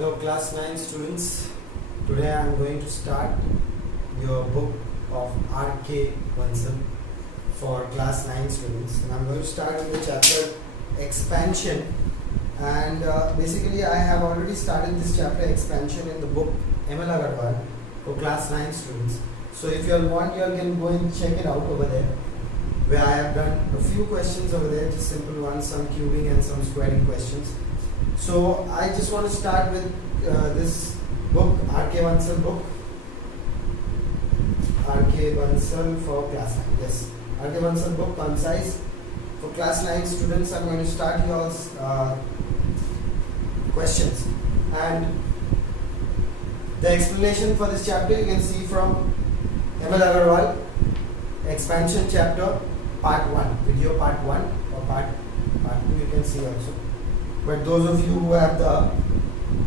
Hello class 9 students. Today I am going to start your book of R.K. Bansal for class 9 students, and I am going to start with the chapter expansion. And basically I have already started this chapter expansion in the book M.L. Agarwal for class 9 students. So if you all want, you all can go and check it out over there, where I have done a few questions over there, just simple ones, some cubing and some squaring questions. So I just want to start with this book, R.K. Bansal book, R.K. Bansal for class 9. Yes, R.K. Bansal book, concise for class 9 students. I'm going to start your questions, and the explanation for this chapter you can see from M.L. Agarwal, expansion chapter, part 1, video part 1 or part 2 you can see also. But those of you who have the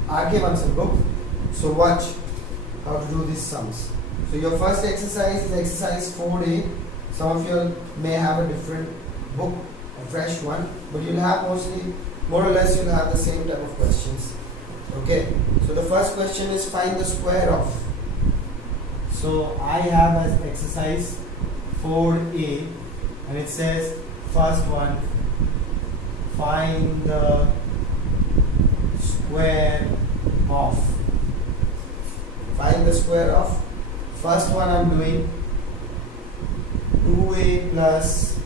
R.K. Bansal book, so watch how to do these sums. So your first exercise is exercise 4A. Some of you may have a different book, a fresh one, but you'll have mostly, more or less, you'll have the same type of questions. Okay, so the first question is find the square of. So I have as exercise 4A, and it says first one, find the square of. Find the square of. First one I'm doing 2a plus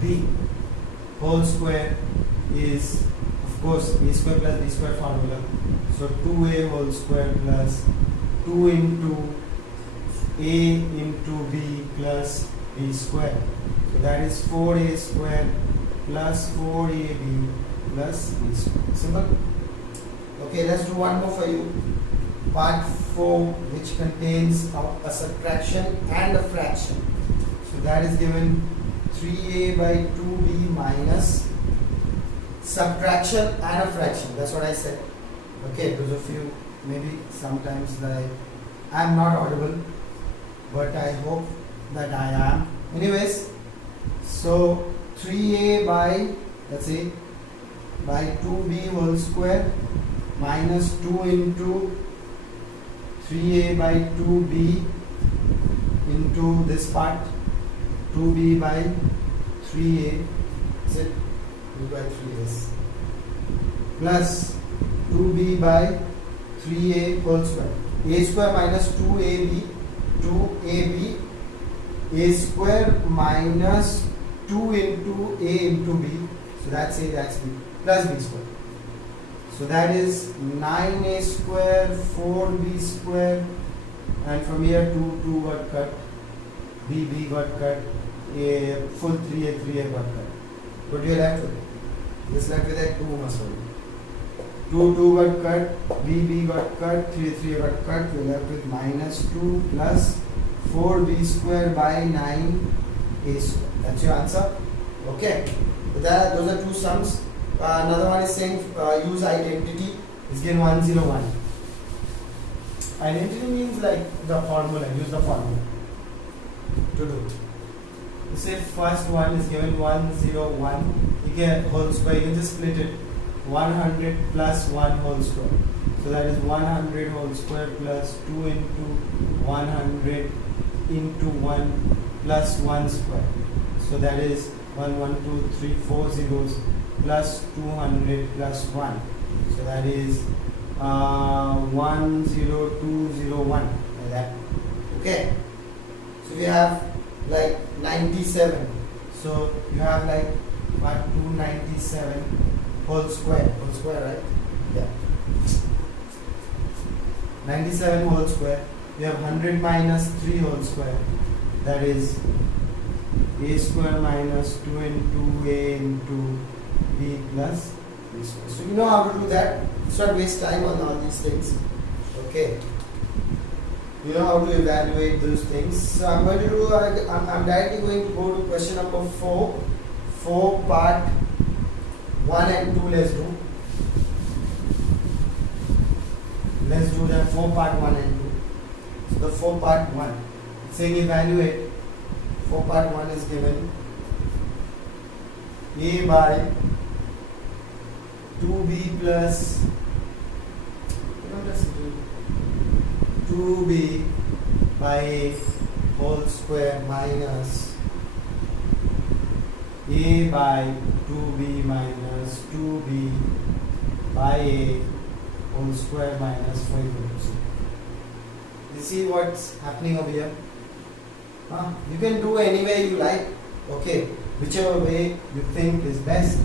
b whole square is, of course, a square plus b square formula. So 2a whole square plus 2 into a into b plus b square. So that is 4a square plus 4ab plus b square. Simple. Okay, let's do one more for you. Part 4, which contains a subtraction and a fraction. So that is given 3a by 2b minus subtraction and a fraction. That's what I said. Okay, those of you maybe sometimes like I am not audible, but I hope that I am. Anyways, so 3a by, let's say, by 2b whole square minus 2 into 3a by 2b into this part 2b by 3a, is it? 2 by 3a plus 2b by 3a whole square. A square minus 2ab, 2ab, a square minus 2 into a into b, so that's a, that's b, plus b square. So that is 9a square, 4b square, and from here 2 got cut, b got cut, a full 3a got cut. What do you left with? Just left with that 2 must hold. 2 got cut, b got cut, 3 got cut, we left with minus 2 plus 4b square by 9a square. That's your answer. Okay. So those are two sums. Another one is saying use identity. It's given 101. Identity means like the formula. Use the formula to do. You say first one is given 101. You get whole square. You can just split it. 100 plus 1 whole square. So that is 100 whole square plus 2 into 100 into 1 plus 1 square. So that is 1, 1, 2, 3, 4 zeros plus 200 plus 1. So that is 10201, like that. Okay. So we have like 97. So you have like 297 whole square. Whole square, right? Yeah. 97 whole square. We have 100 minus 3 whole square. That is a square minus 2 into a into b plus b square. So you know how to do that. Let's not waste time on all these things. Okay. You know how to evaluate those things. So I'm going to do, I'm directly going to go to question number 4. 4 part 1 and 2 let's do. Let's do that 4 part 1 and 2. So the 4 part 1. It's saying evaluate. 4 part 1 is given a by 2b plus 2b by a whole square minus a by 2b minus 2b by a whole square minus 4 equal to 0. You see what's happening over here? You can do any way you like. Okay, whichever way you think is best,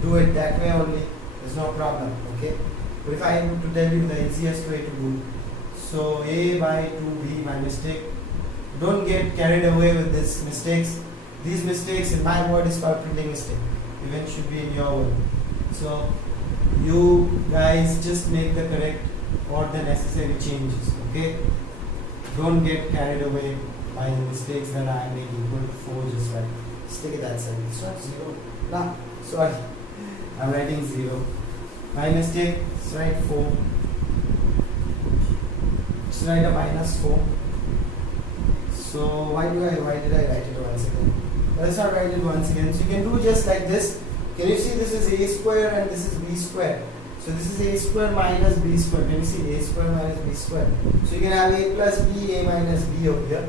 do it that way only. There's no problem. Okay, but if I were to tell you the easiest way to do, so a by 2b, my mistake. Don't get carried away with these mistakes. These mistakes in my word is called printing mistake. Even should be in your word. So you guys just make the correct or the necessary changes. Okay, don't get carried away by the mistakes that I am making. Equal to 4 just right. Stick it that side. It's not 0. No, sorry. I'm writing 0. My mistake. Let's write 4. Let's write a minus 4. So why did I write it once again? Let's not write it once again. So you can do just like this. Can you see this is a square and this is b square? So this is a square minus b square. Can you see a square minus b square? So you can have a plus b, a minus b over here.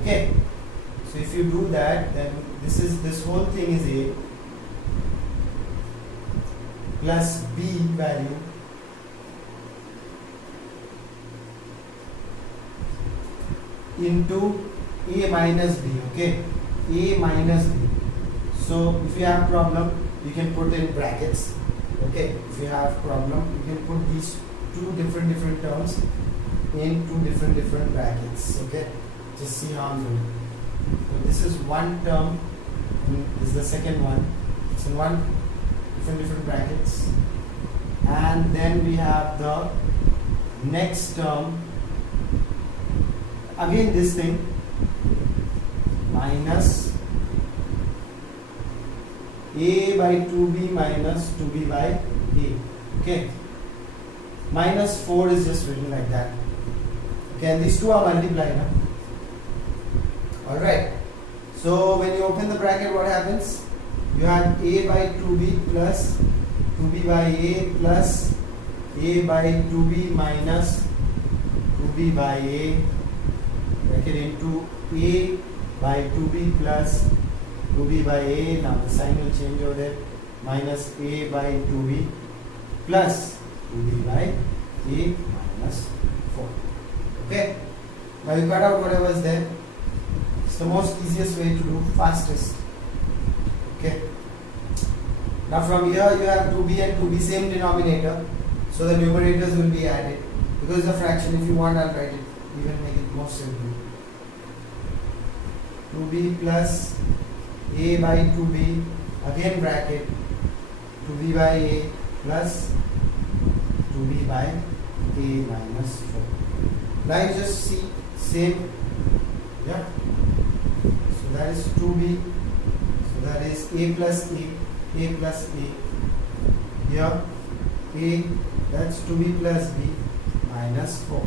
Okay. So if you do that, then this whole thing is a plus b value into a minus b. Okay, a minus b. So if you have problem, you can put in brackets. Okay, if you have problem, you can put these two different terms in two different brackets. Okay, just see how I'm doing. So this is one term, and this is the second one. It's in one different brackets, and then we have the next term. Again, this thing minus a by 2b minus 2b by a. Okay, minus 4 is just written like that. Okay, and these two are multiplied. Huh? Alright, so when you open the bracket, what happens? You have a by 2b plus 2b by a plus a by 2b minus 2b by a bracket into a by 2b plus 2b by a. Now the sign will change over there. Minus a by 2b plus 2b by a minus 4. Okay. Now you cut out whatever is there. It's the most easiest way to do, fastest. Okay. Now from here you have 2b and 2b same denominator. So the numerators will be added. Because it's a fraction, if you want I'll write it. Even make it more simple. 2b plus a by 2b, again bracket, 2b by a plus 2b by a minus 4. Now you just see same, yeah. So that is 2b, so that is a plus a plus a. Here a, that's 2b plus b minus 4.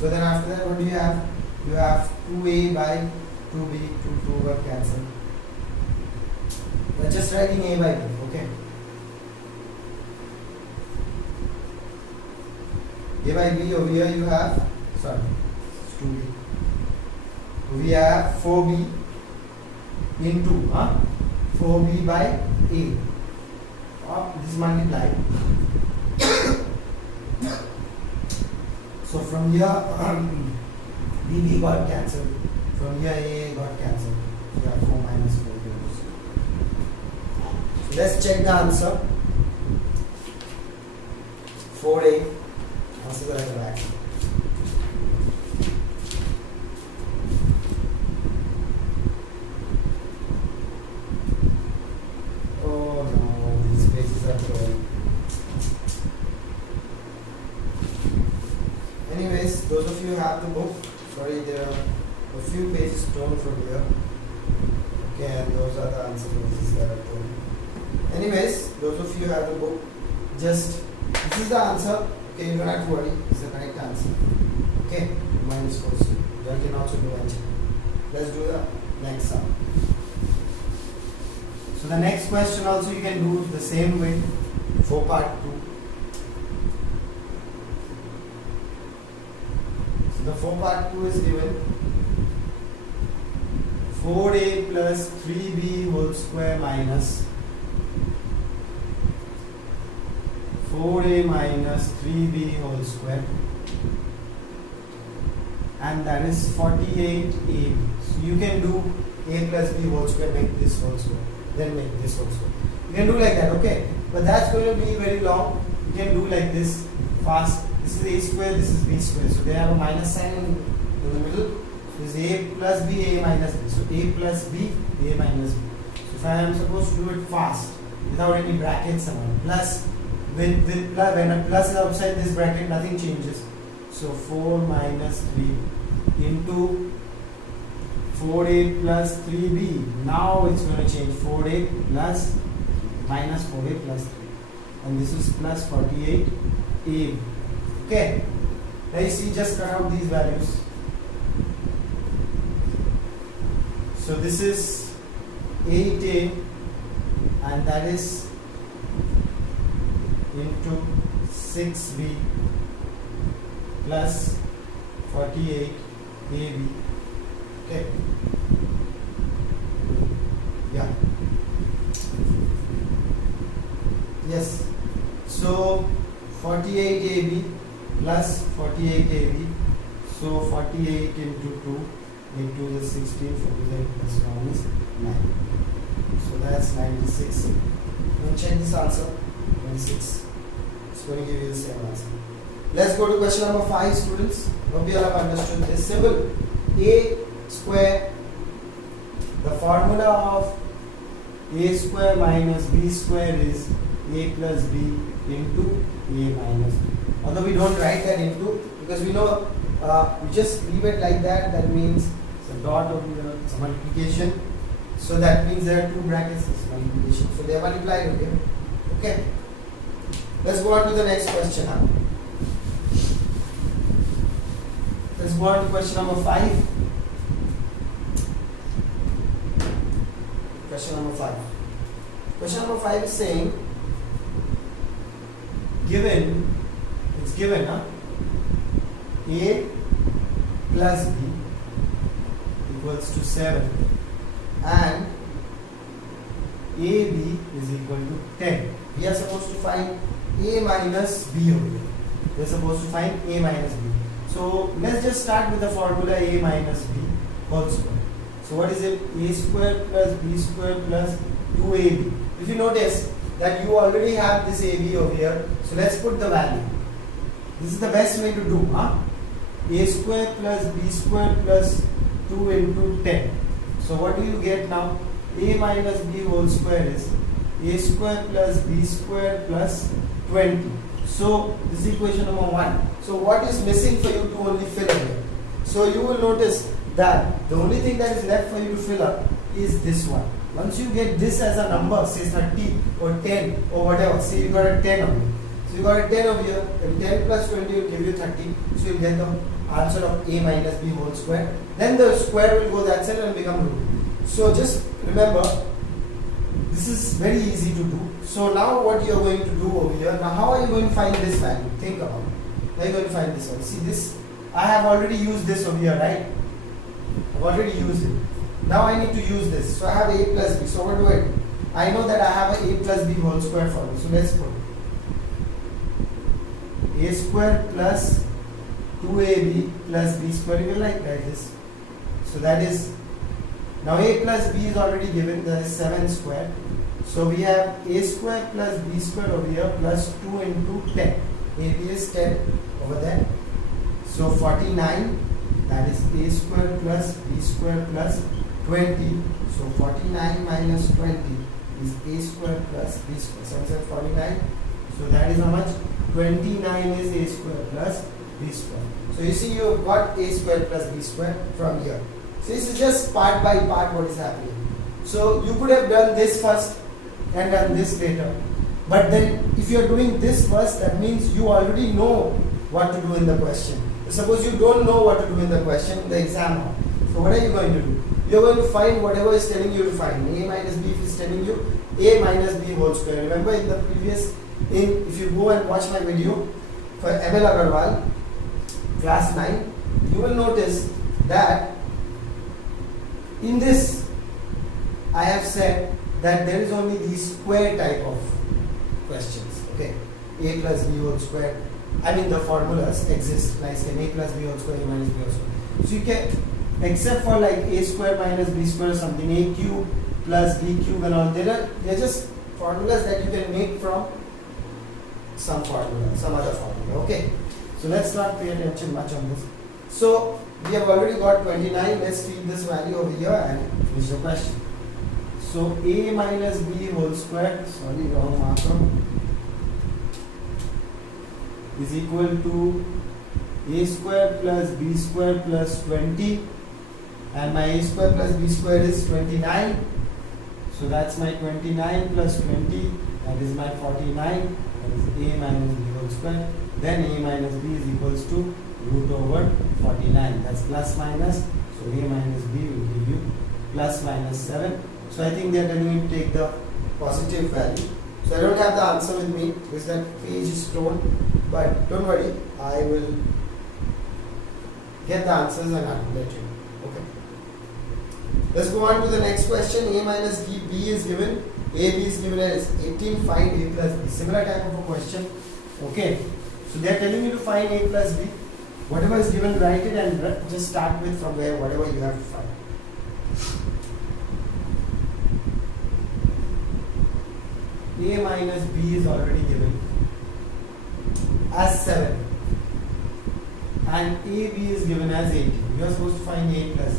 So then after that, what do you have? You have 2a by 2b, 2 got cancelled. We're just writing a by b, okay? A by b, over here you have, sorry, it's 2b. We have 4b into 4b by a. This is multiplied. So from here, bb got cancelled. From here, a got cancelled. So you have 4 minus 4. So let's check the answer. 4a. Answer the right back. Oh no, these pages are torn. Anyways, those of you who have the book, sorry, there are a few pages torn from here. Okay, and those are the answer pages that are torn. Anyways, those of you who have the book, just this is the answer. Okay, you don't have to worry. It's the correct answer. Okay, minus 4. You can also do one check. Let's do the next sum. So the next question also you can do the same way for part 2. for part 2 is given 4a plus 3b whole square minus 4a minus 3b whole square, and that is 48ab. So you can do a plus b whole square, make this whole square, then make this whole square. You can do like that, okay? But that's going to be very long. You can do like this fast. This is a square, this is b square. So they have a minus sign in the middle. So this is a plus b, a minus b. So a plus b, a minus b. So if I am supposed to do it fast, without any brackets around, plus with plus, when a plus is outside this bracket, nothing changes. So 4 minus 3 into 4a plus 3b. Now it's going to change 4a plus minus 4a plus 3. And this is plus 48a. Okay. Now you see, just cut out these values. So this is 8a, and that is into 6b plus 48ab. Okay. Yeah. Yes. So 48ab plus 48ab. So 48 into 2 into the 16, 48 plus 1 is 9. So that's 96. Now check this answer. 96. It's going to give you the same answer. Let's go to question number 5, students. Hope you all have understood this. Simple. A square. The formula of a square minus b square is a plus b into a minus b. Although we don't write that into, because we know we just leave it like that. That means it's a dot over here, it's a multiplication. So that means there are two brackets, it's multiplication. So they are multiplied over here. Okay. Let's go on to the next question now. Let's go on to question number 5. Question number 5. Question number 5 is saying, it's given, a plus b equals to 7 and ab is equal to 10. We are supposed to find a minus b over here. We are supposed to find a minus b. So let's just start with the formula a minus b whole square. So what is it? A square plus b square plus 2ab. If you notice that you already have this ab over here, so let's put the value. This is the best way to do, a square plus b square plus 2 into 10. So what do you get now? A minus b whole square is a square plus b square plus 20. So this is equation number 1. So what is missing for you to only fill up here? So you will notice that the only thing that is left for you to fill up is this one. Once you get this as a number, say 30 or 10 or whatever, say you got a 10 over here. So you got a 10 over here, and 10 plus 20 will give you 30. So you get the answer of a minus b whole square. Then the square will go that side and become root. So just remember, this is very easy to do. So now what you are going to do over here, now how are you going to find this value? Think about it. How are you going to find this one? See this, I have already used this over here, right? I've already used it. Now I need to use this. So I have a plus b. So what do I do? I know that I have a plus b whole square formula. So let's put a square plus 2ab plus b square. You will like this. So that is, now a plus b is already given, that is 7 square. So we have a square plus b square over here plus 2 into 10. ab is 10 over there. So 49, that is a square plus b square plus 20. So 49 minus 20 is a square plus b square. So it's 49. So that is how much? 29 is a square plus b square. So you see, you have got a square plus b square from here. So this is just part by part what is happening. So you could have done this first and done this later. But then if you are doing this first, that means you already know what to do in the question. Suppose you don't know what to do in the question, in the exam. So what are you going to do? You are going to find whatever is telling you to find. A minus b is telling you a minus b whole square. Remember in the previous, if you go and watch my video for ML Agarwal, class 9, you will notice that in this I have said that there is only the square type of questions. Okay, a plus b whole square. I mean the formulas exist like say a plus b whole square, a minus b whole square. So you can, except for like a square minus b square or something, a cube plus b cube and all, they're just formulas that you can make from some formula, some other formula. Okay, so let's not pay attention much on this. So we have already got 29. Let's feed this value over here and finish the question. So a minus b whole square, sorry, wrong marker, is equal to a square plus b square plus 20, and my a square plus b square is 29. So that's my 29 plus 20, that is my 49, that is a minus b whole square. Then a minus b is equals to root over 49. That's plus minus. So a minus b will give you plus minus 7. So I think they are telling me to take the positive value. So I don't have the answer with me because that page is torn. But don't worry, I will get the answers and I will let you know. Okay. Let's go on to the next question. A minus b is given. A b is given as 18. Find a plus b. Similar type of a question. Okay. So they are telling you to find a plus b. Whatever is given, write it and just start with from where whatever you have to find. A minus b is already given as 7 and AB is given as 18. You are supposed to find A plus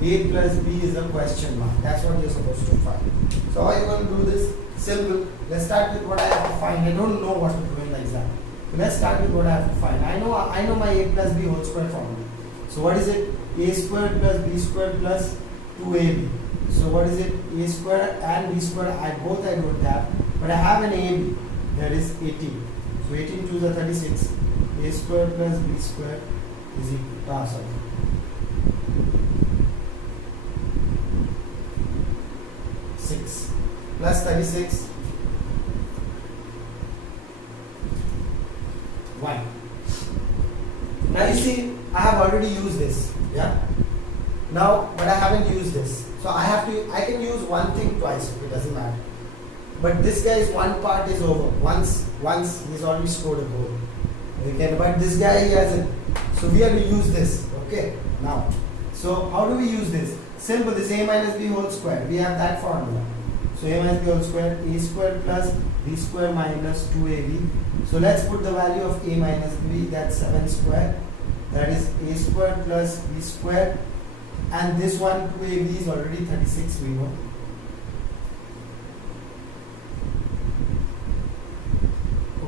B. A plus B is a question mark. That's what you are supposed to find. So how are you going to do this? Simple. Let's start with what I have to find. I don't know what to do in the exam. So let's start with what I have to find. I know my A plus B whole square formula. So what is it? A squared plus B squared plus 2AB. So what is it? A square and B square, both I don't have, but I have an AB, that is 18. So 18 to the 36. A square plus B square is equal to 6 plus 36 1. Now you see, I have already used this. Yeah. Now, but I haven't used this. So I can use one thing twice, it doesn't matter. But this guy's one part is over. Once he's already scored a goal. But this guy he hasn't. So we have to use this. Okay. Now, so how do we use this? Simple. This a minus b whole square. We have that formula. So a minus b whole square, a square plus b square minus 2ab. So let's put the value of a minus b. That's 7 square. That is a square plus b square. And this one 2ab is already 36, we know.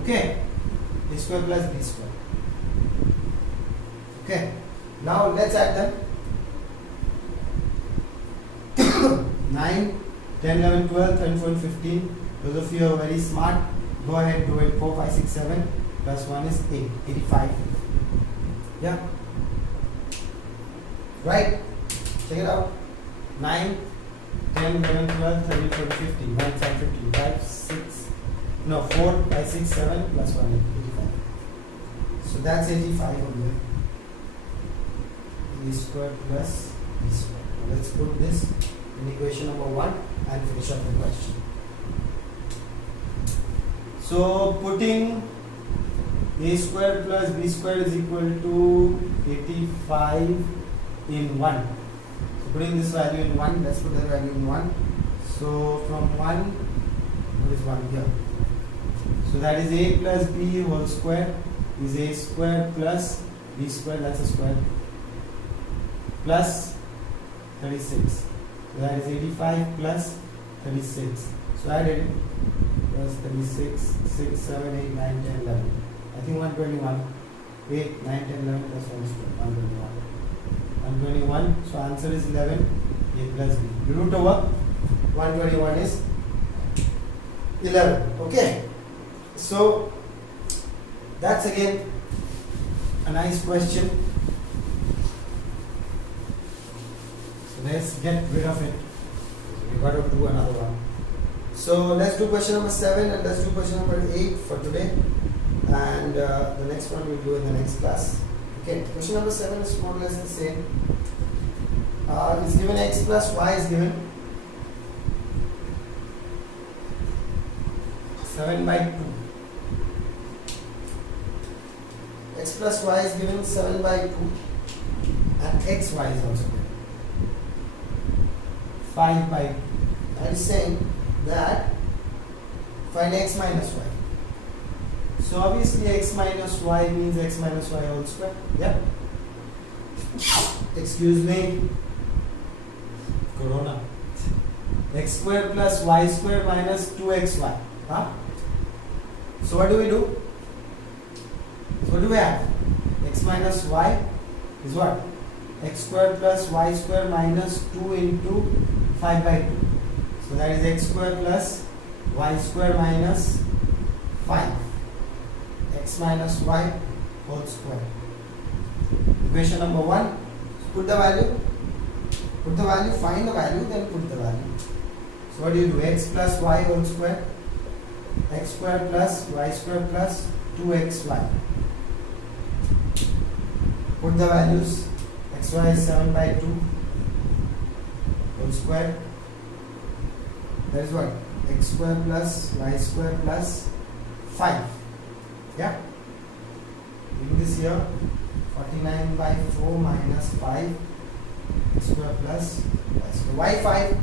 Okay, a square plus b square. Okay, now let's add them. 9, 10, 11, 12, 13, 14, 15. Those of you who are very smart, go ahead, do it. 4, 5, 6, 7 plus 1 is 8, 85. Yeah, right. Check it out. 9, 10, 11, 12, 13, 14, 15. 1, 5, 15. 5, 6. No, 4, 5, 6, 7 plus 1 is 85. So that's 85 on there. A square plus b square. Now let's put this in equation number 1 and finish up the question. So putting a square plus b square is equal to 85 in 1. Putting this value in 1, let's put the value in 1. So from 1, what is 1 here? So that is a plus b whole square is a square plus b square, that's a square, plus 36. So that is 85 plus 36. So I did it. Plus 36, 6, 7, 8, 9, 10, 11. I think 121. 8, 9, 10, 11 plus 1 square. 121. 121. So answer is 11. A plus b. Root over 121 is 11. Okay. So that's again a nice question. So let's get rid of it. We've got to do another one. So let's do question number 7 and let's do question number 8 for today. And the next one we'll do in the next class. Okay, question number 7 is more or less the same. It's given x plus y is given 7 by 2. X plus y is given 7 by 2 and xy is also given 5 by 2. That is saying that find x minus y. So obviously x minus y means x minus y whole square. Yeah. Excuse me. Corona. X square plus y square minus 2xy. Huh? So what do we do? So what do we have? X minus y is what? X square plus y square minus 2 into 5 by 2. So that is x square plus y square minus 5. X minus y whole square. Equation number 1. Put the value, find the value, then put the value. So what do you do? X plus y whole square, x square plus y square plus 2xy. Put the values. Xy is 7 by 2 whole square. That is what? X square plus y square plus 5. Yeah? Leave this here. 49 by 4 minus 5 x square plus y square. Why 5?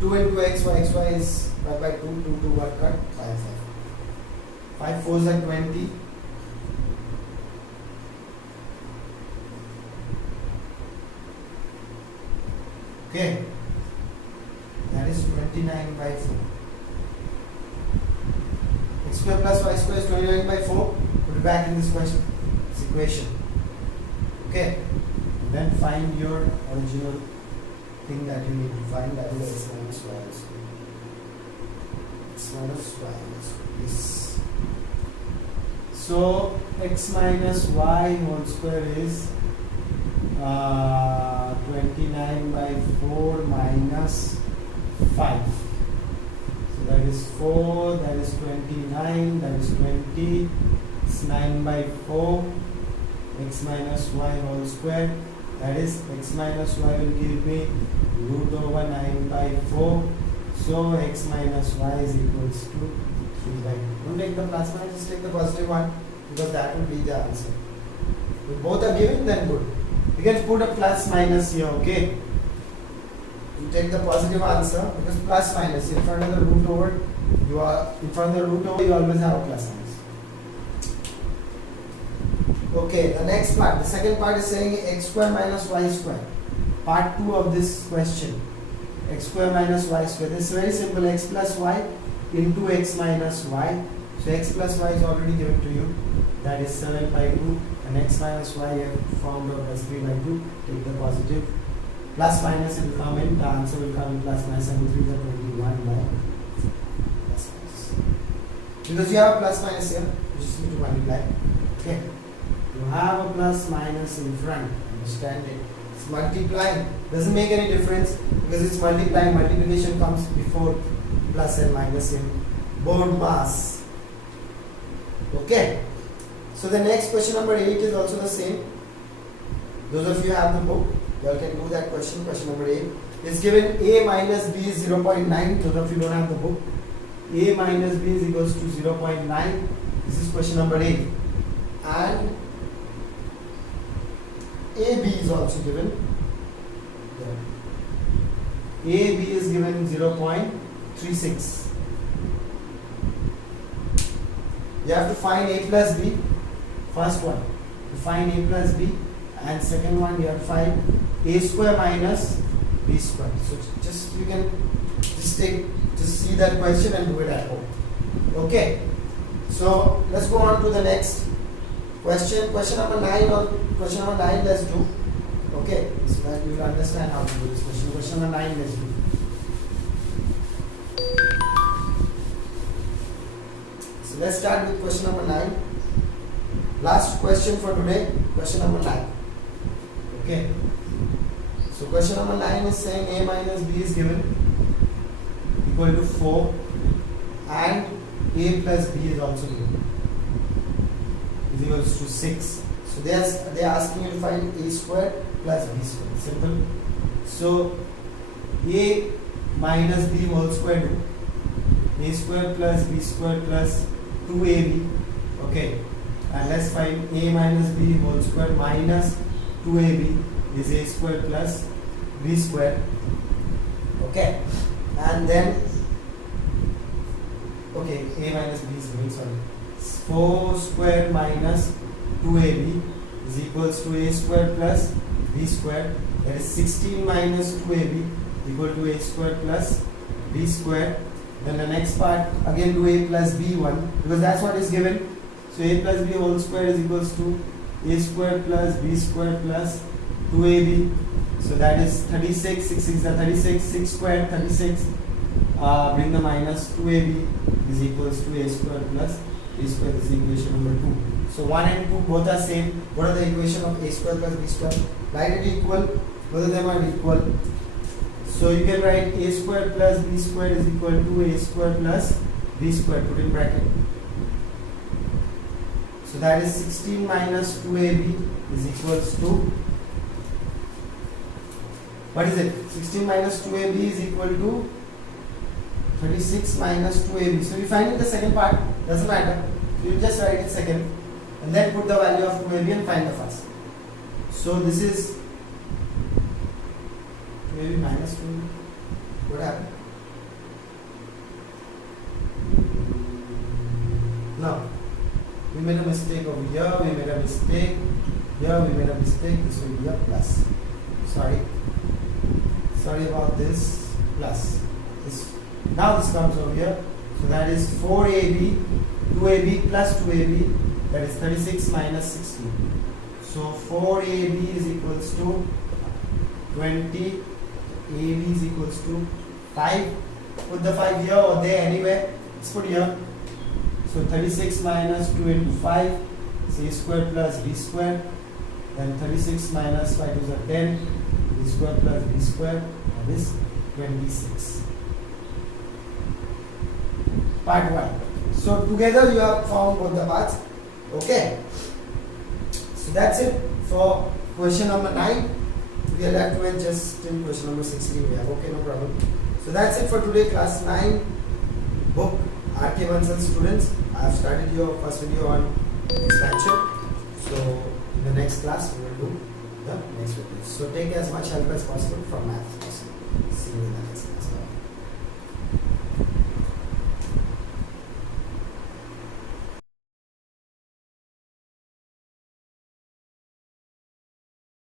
2 into xy is 5 by 2, 2 to what cut? 5. 5 4s are 20. Okay, that is 29 by 4. X square plus y square is 29 by 4. Put it back in this equation. Okay, and then find your original thing that you need to find, that is x minus y square. X minus y square. Yes. So x minus y whole square is 29 by 4 minus 5. So that is 4, that is 29, that is 20. It's 9 by 4. X minus y whole square. That is x minus y will give me root over 9 by 4. So x minus y is equals to 3 by 2. Don't take the plus minus, just take the positive one, because that will be the answer. If both are given, then good. You can put a plus minus here, okay? You take the positive answer, because plus minus in front of the root over, you always have a plus minus. Okay, the next part, the second part is saying x square minus y square. Part 2 of this question. X square minus y square. This is very simple. X plus y into x minus y. So x plus y is already given to you. That is 7 by 2. And x minus y have formed out as 3 by 2. Take the positive. Plus minus will come in. The answer will come in plus minus. 7 3 is 21 by plus minus. Because you have a plus minus here, you just need to multiply. Okay. You have a plus minus in front. Understand it. It's multiplying. Doesn't make any difference because it's multiplying. Multiplication comes before plus and minus in board mass. Okay. So the next question number 8 is also the same. Those of you who have the book, you all can do that question. Question number 8. It's given a minus b is 0.9. Those of you don't have the book. A minus b is equals to 0.9. This is question number 8. And AB is also given. AB is given 0.36. You have to find A plus B. First one, to find A plus B, and second one you have to find A square minus B square. So you can see that question and do it at home. Okay. So let's go on to the next question. Question number 9 let's do. Okay, so that you will understand how to do this question. Question number 9 let's do. So let's start with question number 9. Last question for today, question number 9. Okay. So question number 9 is saying A minus B is given equal to 4 and A plus B is also given is equals to 6. So they are asking you to find a square plus b square. Simple. So a minus b whole square do a square plus b square plus 2ab. Okay, and let's find a minus b whole square minus 2ab is a square plus b square. Okay, and then okay, a minus b is going, sorry, 4 square minus 2ab is equals to a square plus b square. That is 16 minus 2ab equal to a square plus b square. Then the next part, again do a plus b1 because that's what is given. So a plus b whole square is equals to a square plus b square plus 2ab. So that is 36, 6 6 are 36, 6 square 36. Bring the minus 2ab is equals to a square plus b square. This is equation number 2. So 1 and 2 both are same. What are the equation of a square plus b square? Write it equal. Both of them are equal. So you can write a square plus b square is equal to a square plus b square. Put in bracket. So that is 16 minus 2ab is equals to, what is it? 16 minus 2ab is equal to 36 minus 2ab. So we find in the second part, doesn't matter. So you just write it second and then put the value of 2ab and find the first. So this is 2ab minus 2ab. What happened? No. We made a mistake over here, we made a mistake here, we made a mistake. This will be a plus. Sorry about this plus. Now this comes over here. So that is 4ab, 2ab plus 2ab, that is 36 minus 16. So 4ab is equals to 20, ab is equals to 5. Put the 5 here or there anywhere. Let's put here. So 36 minus 2 into 5 is a square plus b square. Then 36 minus 5 is a 10, b square plus b square, that is 26. Part 1. So together you have found both the parts. Okay. So that's it for question number 9. We are left with just till question number 16 we have. Okay, no problem. So that's it for today, class 9 book RK Bansal students. I have started your first video on expansion. So in the next class we will do the next video. So take as much help as possible from math.